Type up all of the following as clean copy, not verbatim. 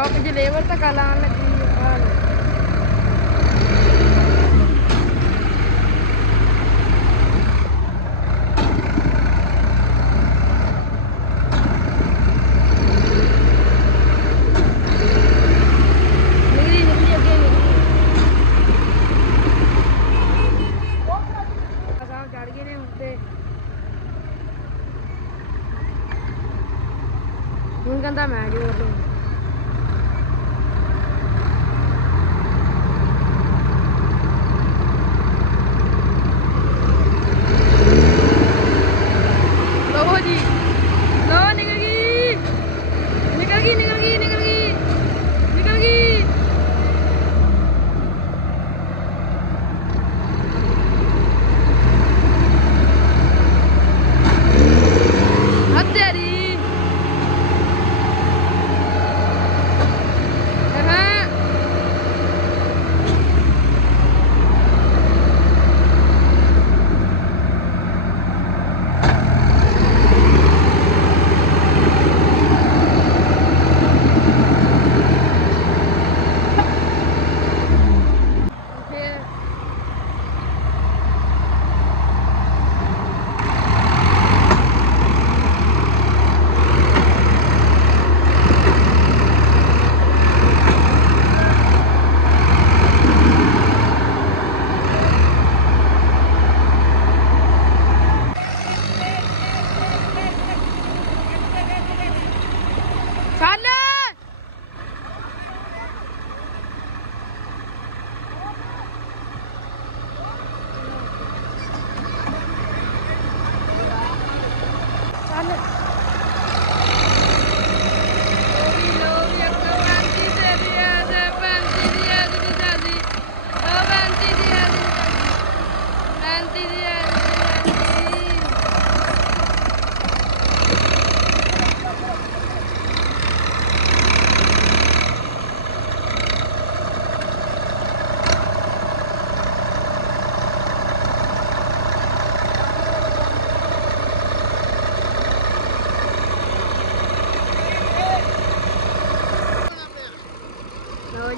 ਆਪ ਜੇ ਲੇਬਰ ਤਾਂ ਕੱਲ ਆਉਣ ਲੱਗੀ ਆ ਲੋ। ਹੁਣ ਕਹਿੰਦਾ ਮੈਂ ਜੋੜ ਲੂੰ। ਲਓ ਜੀ, ਲਓ ਨਿਕਲ ਗਈ ਨਿਕਲ ਗਈ ਨਿਕਲ ਗਈ ਨਿਕਲ ਗਈ ਨਿਕਲ ਗਈ। ਹੱਤਿਆਰੀ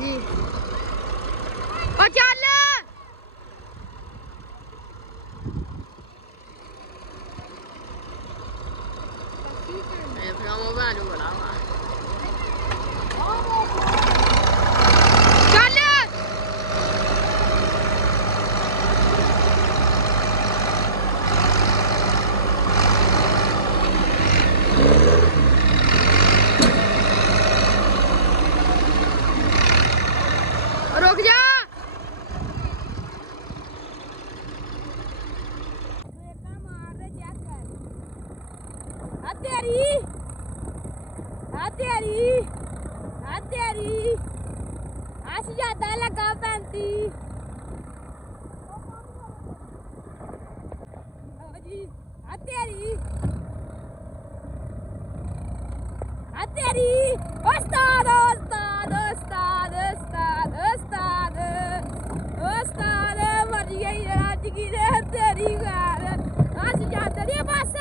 ਜੀ ਉਹ ਚੱਲ ਮੈਂ ਫਰਾਮੋ ਬਾਲੂ ਬੜਾ ਵਾ ਚੱਲ रुक जा। हत्यारी हत्यारी हत्यारी आज ज्यादा लगा 35 हत्यारी हत्यारी उस्ताद उस्ताद उस्ताद उस्ताद उस्ताद उस्ताद मर गई राज की रे तेरी गाल आज जाता रे बस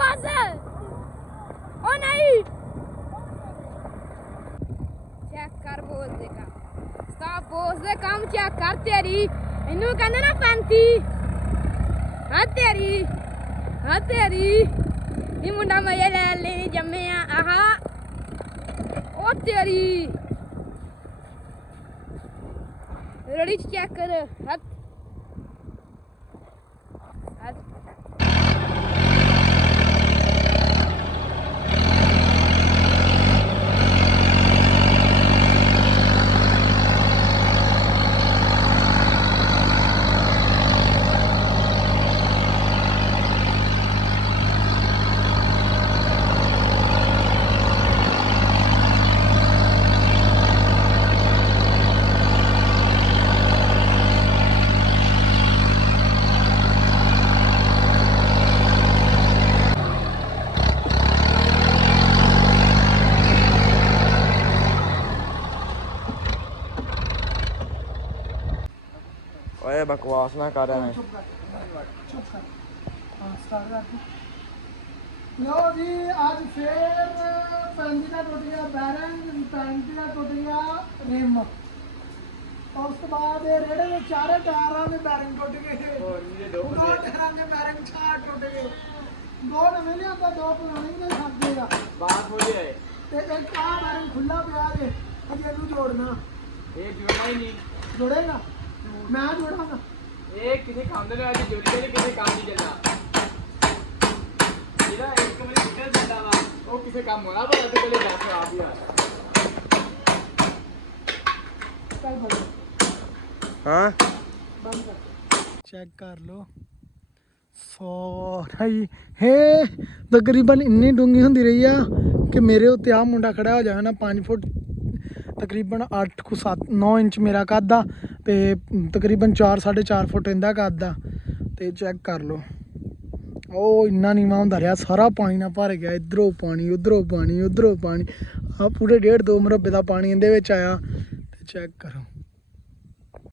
बस ओ नहीं चेक कर बोल दे काम स्टॉप बोल दे काम चेक कर तेरी इन्हों कहने ना 35 हत्यारी हत्यारी ये मुंडा मैं ले जम्मे आहा ओ तेरी रेडी चेक कर हत हत ਓਏ ਬਕਵਾਸ ਨਾ ਕਰ ਐਵੇਂ ਚੁੱਪ ਕਰ ਹਾਂ ਸਟਾਰਟ ਕਰ ਲਓ ਜੀ ਅੱਜ ਫੇਰ ਪੈਂਦੀ ਦਾ ਟੁੱਟ ਗਿਆ ਬੈਰਿੰਗ, ਪੈਂਦੀ ਦਾ ਟੁੱਟ ਗਿਆ ਰਿਮ। ਉਸ ਤੋਂ ਬਾਅਦ ਇਹ ਰੇੜੇ ਦੇ ਚਾਰੇ ਟਾਇਰਾਂ ਦੇ ਬੈਰਿੰਗ ਟੁੱਟ ਗਏ। ਦੋ ਟਾਇਰਾਂ ਦੇ ਬੈਰਿੰਗ ਚਾਰ ਟੁੱਟ ਗਏ। ਦੋ ਨਵੇਂ ਲਿਆਂਦਾ, ਦੋ ਪੁਰਾਣੇ ਨੇ ਖਾਦੇਗਾ। ਬਾਹਰ ਹੋ ਜਾਏ ਤੇ ਇੱਕ ਆ ਬੈਰਿੰਗ ਖੁੱਲਾ ਪਿਆ ਜੇ, ਅਜੇ ਇਹਨੂੰ ਜੋੜਨਾ। ਇਹ ਜੁੜਨਾ ਹੀ ਨਹੀਂ। ਜੋੜੇਗਾ? ਮੈਂ ਜੋੜਾਂਗਾ। ਇਹ ਕਿਸੇ ਕੰਮ ਦੇ ਨਾਲ ਜੁੜਦੇ ਨੇ, ਕਿਸੇ ਕੰਮ ਨਹੀਂ ਚੱਲਦਾ। ਜਿਹੜਾ ਇੱਕ ਵਾਰੀ ਨਿਕਲ ਜਾਂਦਾ ਵਾ ਉਹ ਕਿਸੇ ਕੰਮ ਹੋਣਾ ਪਰ ਉਹਦੇ ਕੋਲੇ ਜਾ ਕੇ ਆਪ ਹੀ ਆ। ਚੱਲ ਬੰਦ ਹਾਂ ਬੰਦ ਕਰ। ਚੈੱਕ ਕਰ ਲਓ। ਸੋਹਣੀ ਹੈ, ਤਕਰੀਬਨ ਇੰਨੀ ਡੂੰਗੀ ਹੁੰਦੀ ਰਹੀ ਆ ਕਿ ਮੇਰੇ ਉੱਤੇ ਆ ਮੁੰਡਾ ਖੜਾ ਹੋ ਜਾਵੇ ਨਾ 5 ਫੁੱਟ ਤਕਰੀਬਨ 8 ਕੁ 9 ਇੰਚ ਮੇਰਾ ਕੱਦ ਆ ਤੇ ਤਕਰੀਬਨ 4 4.5 ਫੁੱਟ ਇਹਦਾ ਕੱਦ ਆ। ਤੇ ਚੈੱਕ ਕਰ ਲਓ ਉਹ ਇੰਨਾ ਨੀਵਾਂ ਹੁੰਦਾ ਰਿਹਾ, ਸਾਰਾ ਪਾਣੀ ਨਾਲ ਭਰ ਗਿਆ। ਇੱਧਰੋਂ ਪਾਣੀ, ਉੱਧਰੋਂ ਪਾਣੀ, ਉੱਧਰੋਂ ਪਾਣੀ, ਆ ਪੂਰੇ 1.5 2 ਮੁਰੱਬੇ ਦਾ ਪਾਣੀ ਇਹਦੇ ਵਿੱਚ ਆਇਆ। ਤੇ ਚੈੱਕ ਕਰੋ।